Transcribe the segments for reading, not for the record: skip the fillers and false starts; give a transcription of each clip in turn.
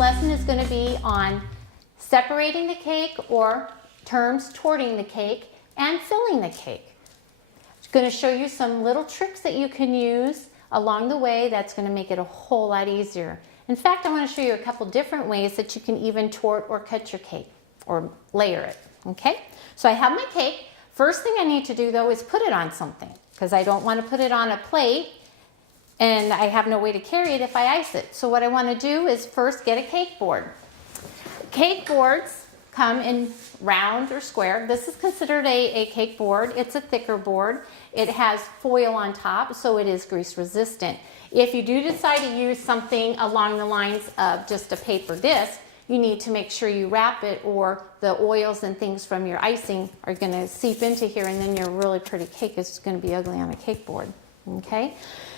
lesson is going to be on separating the cake, or terms torting the cake, and filling the cake. I'm going to show you some little tricks that you can use along the way that's going to make it a whole lot easier. In fact, I want to show you a couple different ways that you can even tort or cut your cake or layer it. Okay, so I have my cake. First thing I need to do though is put it on something, because I don't want to put it on a plate and I have no way to carry it if I ice it. So what I want to do is first get a cake board. Cake boards come in round or square. This is considered a cake board. It's a thicker board. It has foil on top, so it is grease resistant. If you do decide to use something along the lines of just a paper disc, you need to make sure you wrap it, or the oils and things from your icing are going to seep into here, and then your really pretty cake is going to be ugly on a cake board. Okay?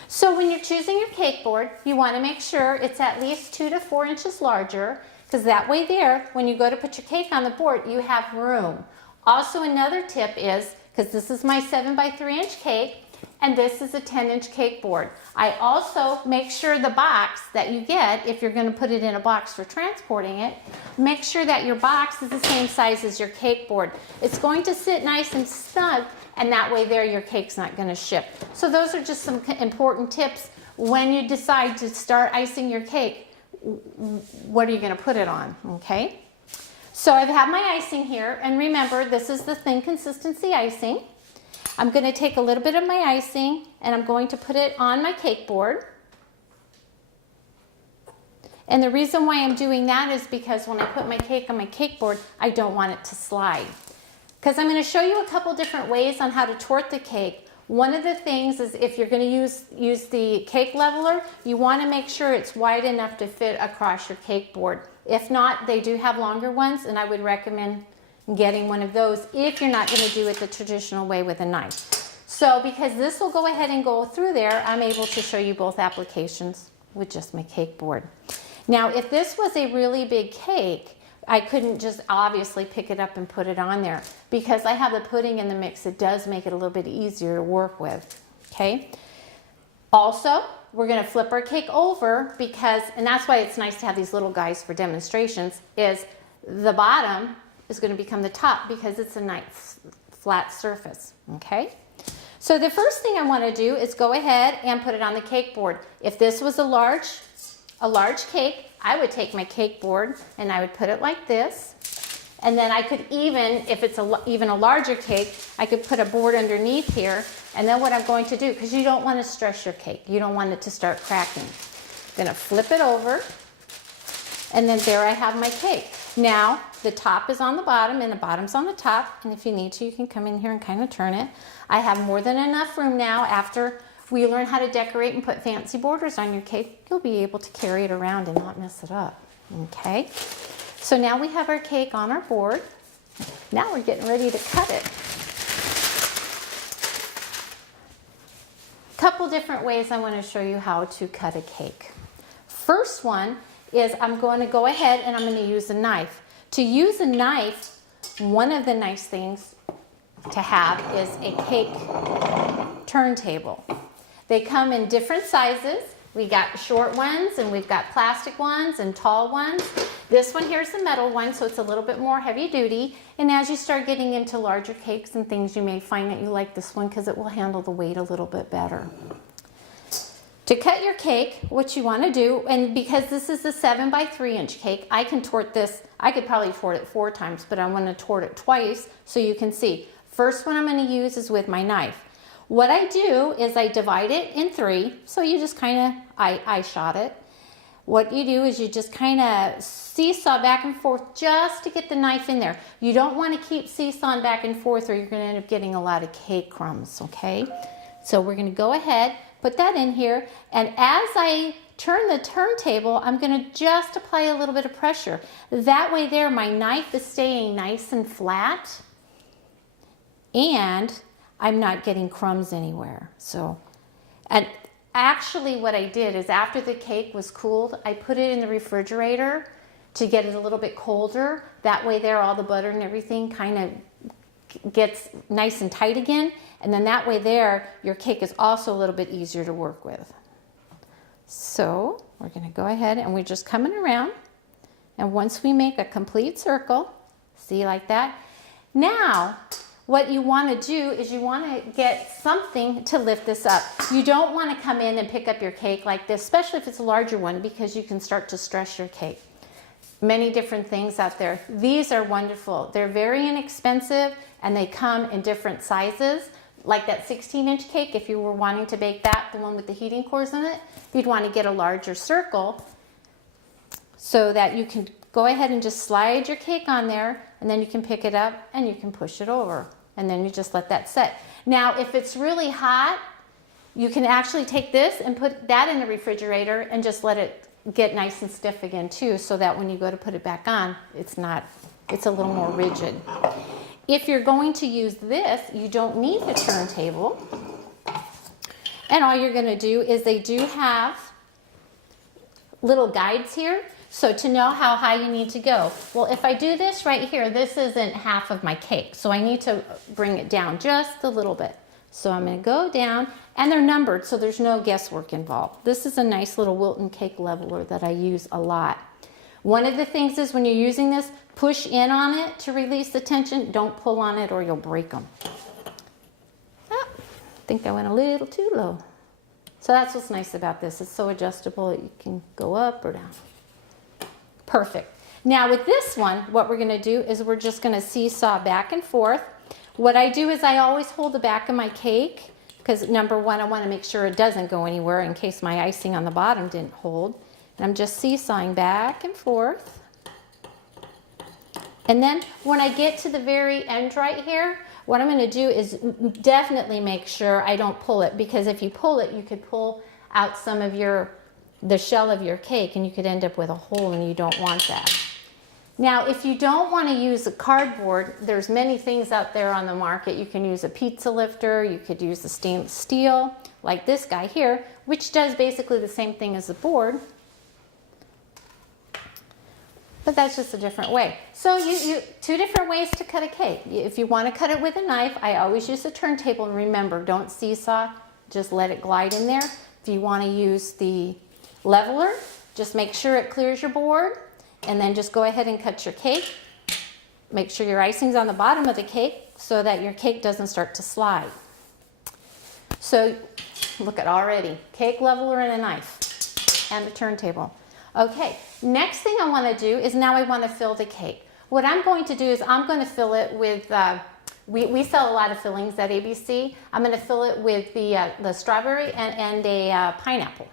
So when you're choosing your cake board, you want to make sure it's at least 2 to 4 inches larger, because that way there, when you go to put your cake on the board, you have room. Also, another tip is, because this is my 7 by 3 inch cake, and this is a 10-inch cake board. I also make sure the box that you get, if you're going to put it in a box for transporting it, make sure that your box is the same size as your cake board. It's going to sit nice and snug, and that way there your cake's not going to ship. So those are just some important tips when you decide to start icing your cake. What are you going to put it on? Okay, so I've had my icing here, and remember, this is the thin consistency icing. I'm going to take a little bit of my icing and I'm going to put it on my cake board. And the reason why I'm doing that is because when I put my cake on my cake board, I don't want it to slide. Because I'm going to show you a couple different ways on how to tort the cake. One of the things is, if you're going to use the cake leveler, you want to make sure it's wide enough to fit across your cake board. If not, they do have longer ones, and I would recommend getting one of those if you're not going to do it the traditional way with a knife. So because this will go ahead and go through there, I'm able to show you both applications with just my cake board. Now, if this was a really big cake, I couldn't just obviously pick it up and put it on there. Because I have the pudding in the mix, it does make it a little bit easier to work with. Okay. Also, we're going to flip our cake over, because, and that's why it's nice to have these little guys for demonstrations, is the bottom is going to become the top, because it's a nice flat surface. Okay, so the first thing I want to do is go ahead and put it on the cake board. If this was a large cake, I would take my cake board and I would put it like this, and then I could even, if it's even a larger cake, I could put a board underneath here. And then what I'm going to do, because you don't want to stress your cake, you don't want it to start cracking, I'm going to flip it over, and then there I have my cake. Now, the top is on the bottom and the bottom's on the top, and if you need to, you can come in here and kind of turn it. I have more than enough room now. After we learn how to decorate and put fancy borders on your cake, you'll be able to carry it around and not mess it up. Okay, so now we have our cake on our board. Now we're getting ready to cut it. A couple different ways I want to show you how to cut a cake. First one is, I'm going to go ahead and I'm going to use a knife. To use a knife, one of the nice things to have is a cake turntable. They come in different sizes. We got short ones, and we've got plastic ones and tall ones. This one here is the metal one, so it's a little bit more heavy duty. And as you start getting into larger cakes and things, you may find that you like this one because it will handle the weight a little bit better. To cut your cake, what you want to do, and because this is a 7 by 3 inch cake, I can tort this. I could probably tort it 4 times, but I want to tort it twice so you can see. First one I'm going to use is with my knife. What I do is I divide it in 3, so you just kind of eye shot it. What you do is you just kind of seesaw back and forth just to get the knife in there. You don't want to keep seesawing back and forth, or you're going to end up getting a lot of cake crumbs, okay? So we're going to go ahead, put that in here, and as I turn the turntable, I'm going to just apply a little bit of pressure. That way there, my knife is staying nice and flat, and I'm not getting crumbs anywhere. So, and actually what I did is, after the cake was cooled, I put it in the refrigerator to get it a little bit colder. That way there, all the butter and everything kind of gets nice and tight again. And then that way there, your cake is also a little bit easier to work with. So we're going to go ahead and we're just coming around. And once we make a complete circle, see, like that. Now, what you want to do is you want to get something to lift this up. You don't want to come in and pick up your cake like this, especially if it's a larger one, because you can start to stress your cake. Many different things out there. These are wonderful. They're very inexpensive and they come in different sizes. Like that 16-inch cake, if you were wanting to bake that, the one with the heating cores in it, you'd want to get a larger circle so that you can go ahead and just slide your cake on there, and then you can pick it up and you can push it over, and then you just let that set. Now, if it's really hot, you can actually take this and put that in the refrigerator and just let it get nice and stiff again too, so that when you go to put it back on, it's a little more rigid. If you're going to use this, you don't need the turntable. And all you're going to do is they do have little guides here. So to know how high you need to go. Well, if I do this right here, this isn't half of my cake. So I need to bring it down just a little bit. So I'm going to go down, and they're numbered, so there's no guesswork involved. This is a nice little Wilton cake leveler that I use a lot. One of the things is when you're using this, push in on it to release the tension. Don't pull on it or you'll break them. Oh, I think I went a little too low. So that's what's nice about this. It's so adjustable that you can go up or down. Perfect. Now with this one, what we're going to do is we're just going to seesaw back and forth. What I do is I always hold the back of my cake because number one, I want to make sure it doesn't go anywhere in case my icing on the bottom didn't hold. And I'm just seesawing back and forth. And then when I get to the very end right here, what I'm going to do is definitely make sure I don't pull it, because if you pull it, you could pull out some of the shell of your cake and you could end up with a hole, and you don't want that. Now, if you don't want to use a cardboard, there's many things out there on the market. You can use a pizza lifter, you could use the stainless steel, like this guy here, which does basically the same thing as the board. But that's just a different way. So two different ways to cut a cake. If you want to cut it with a knife, I always use a turntable. And remember, don't seesaw, just let it glide in there. If you want to use the leveler, just make sure it clears your board, and then just go ahead and cut your cake. Make sure your icing's on the bottom of the cake so that your cake doesn't start to slide. So look at already, cake leveler and a knife and a turntable. Okay, next thing I want to do is now I want to fill the cake. What I'm going to do is I'm going to fill it with, we sell a lot of fillings at ABC. I'm going to fill it with the strawberry and a pineapple.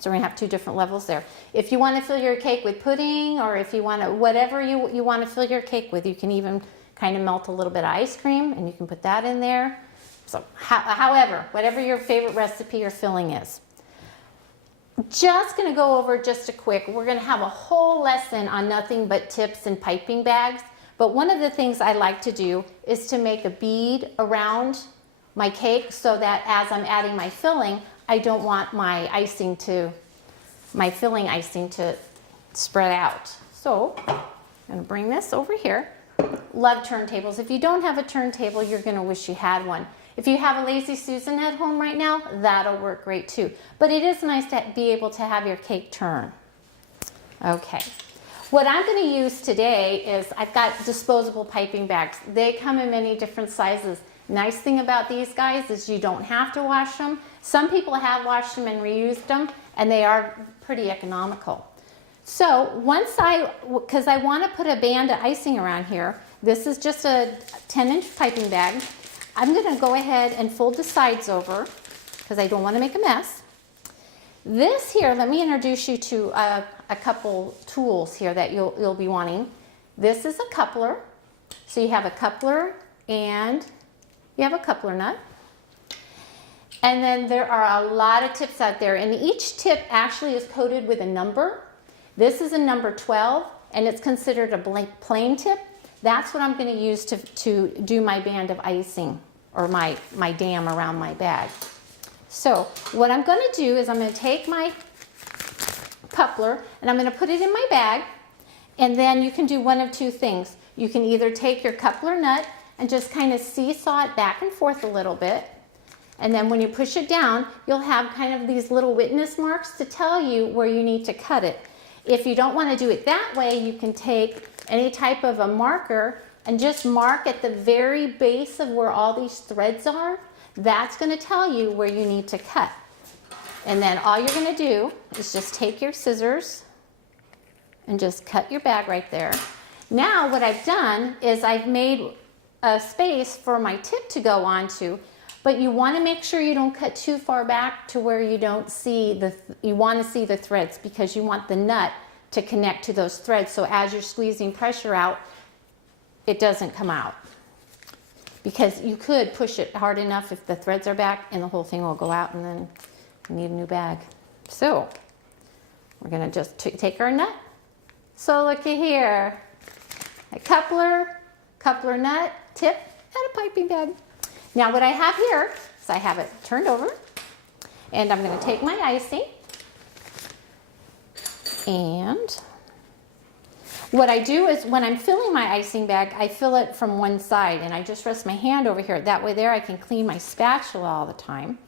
So we're going to have two different levels there. If you want to fill your cake with pudding, or if you want to, whatever you want to fill your cake with, you can even kind of melt a little bit of ice cream and you can put that in there. So however, whatever your favorite recipe or filling is. Just going to go over just a quick, we're going to have a whole lesson on nothing but tips and piping bags. But one of the things I like to do is to make a bead around my cake so that as I'm adding my filling, I don't want my filling icing to spread out. So I'm going to bring this over here. Love turntables. If you don't have a turntable, you're going to wish you had one. If you have a Lazy Susan at home right now, that'll work great too. But it is nice to be able to have your cake turn. Okay. What I'm going to use today is I've got disposable piping bags. They come in many different sizes. Nice thing about these guys is you don't have to wash them. Some people have washed them and reused them, and they are pretty economical. So once because I want to put a band of icing around here, this is just a 10-inch piping bag. I'm going to go ahead and fold the sides over because I don't want to make a mess. This here, let me introduce you to a couple tools here that you'll be wanting. This is a coupler. So you have a coupler and you have a coupler nut. And then there are a lot of tips out there, and each tip actually is coated with a number. This is a number 12, and it's considered a plain tip. That's what I'm going to use to do my band of icing, or my dam around my bag. So what I'm going to do is I'm going to take my coupler and I'm going to put it in my bag, and then you can do one of two things. You can either take your coupler nut and just kind of seesaw it back and forth a little bit, and then when you push it down, you'll have kind of these little witness marks to tell you where you need to cut it. If you don't want to do it that way, you can take any type of a marker and just mark at the very base of where all these threads are. That's going to tell you where you need to cut. And then all you're going to do is just take your scissors and just cut your bag right there. Now what I've done is I've made a space for my tip to go onto, but you want to make sure you don't cut too far back to where you don't see you want to see the threads, because you want the nut to connect to those threads, so as you're squeezing pressure out, it doesn't come out. Because you could push it hard enough if the threads are back and the whole thing will go out and then you need a new bag. So we're going to just take our nut. So looky here, a coupler nut, tip, and a piping bag. Now what I have here is I have it turned over, and I'm going to take my icing, and what I do is when I'm filling my icing bag, I fill it from one side, and I just rest my hand over here. That way there I can clean my spatula all the time.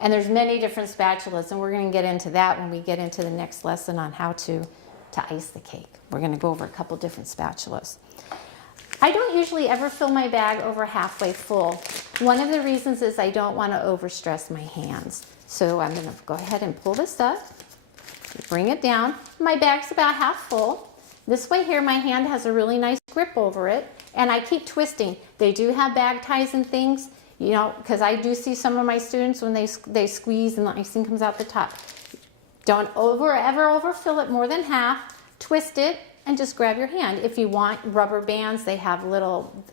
And there's many different spatulas, and we're going to get into that when we get into the next lesson on how to ice the cake. We're going to go over a couple different spatulas. I don't usually ever fill my bag over halfway full. One of the reasons is I don't want to overstress my hands. So I'm going to go ahead and pull this up, bring it down. My bag's about half full. This way here, my hand has a really nice grip over it, and I keep twisting. They do have bag ties and things, you know, because I do see some of my students when they squeeze and the icing comes out the top. Don't ever overfill it more than half. Twist it and just grab your hand. If you want rubber bands, they have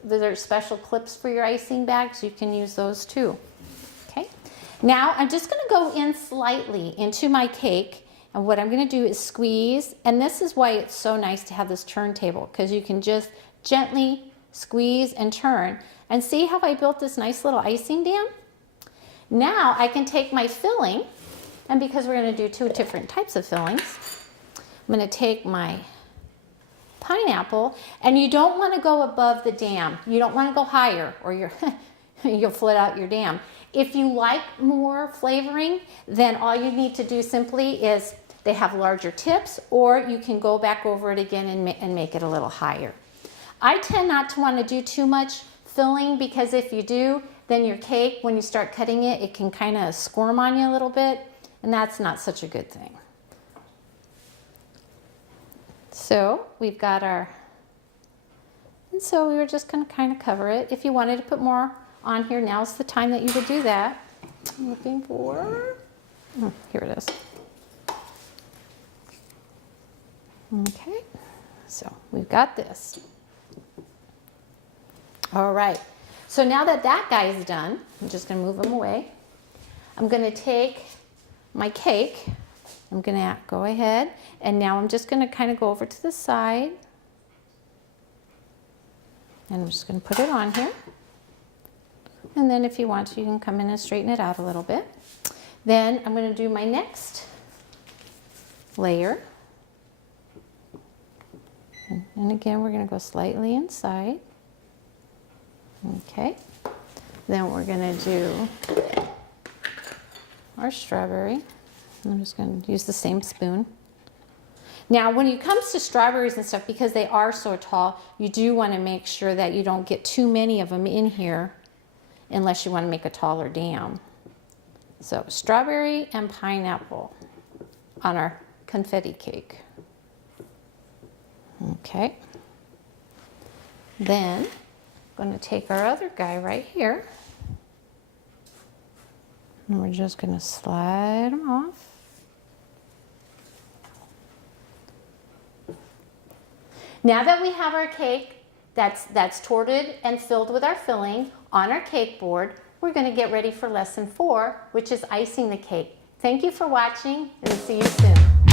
there's special clips for your icing bags. You can use those too. Okay. Now I'm just going to go in slightly into my cake, and what I'm going to do is squeeze. And this is why it's so nice to have this turntable, because you can just gently squeeze and turn. And see how I built this nice little icing dam? Now I can take my filling, and because we're going to do two different types of fillings, I'm going to take my pineapple, and you don't want to go above the dam. You don't want to go higher, or you'll flood out your dam. If you like more flavoring, then all you need to do simply is, they have larger tips, or you can go back over it again and make it a little higher. I tend not to want to do too much filling, because if you do, then your cake, when you start cutting it, it can kind of squirm on you a little bit, and that's not such a good thing. So we've got and so we were just going to kind of cover it. If you wanted to put more on here, now's the time that you would do that. I'm looking for, here it is. Okay, so we've got this. All right, so now that guy is done, I'm just going to move him away. I'm going to take my cake. I'm going to go ahead, and now I'm just going to kind of go over to the side, and I'm just going to put it on here. And then if you want to, you can come in and straighten it out a little bit. Then I'm going to do my next layer. And again, we're going to go slightly inside. Okay. Then we're going to do our strawberry. I'm just going to use the same spoon. Now, when it comes to strawberries and stuff, because they are so tall, you do want to make sure that you don't get too many of them in here, unless you want to make a taller dam. So, strawberry and pineapple on our confetti cake. Okay. Then, I'm going to take our other guy right here, and we're just going to slide them off. Now that we have our cake that's torted and filled with our filling on our cake board, we're going to get ready for lesson 4, which is icing the cake. Thank you for watching, and see you soon.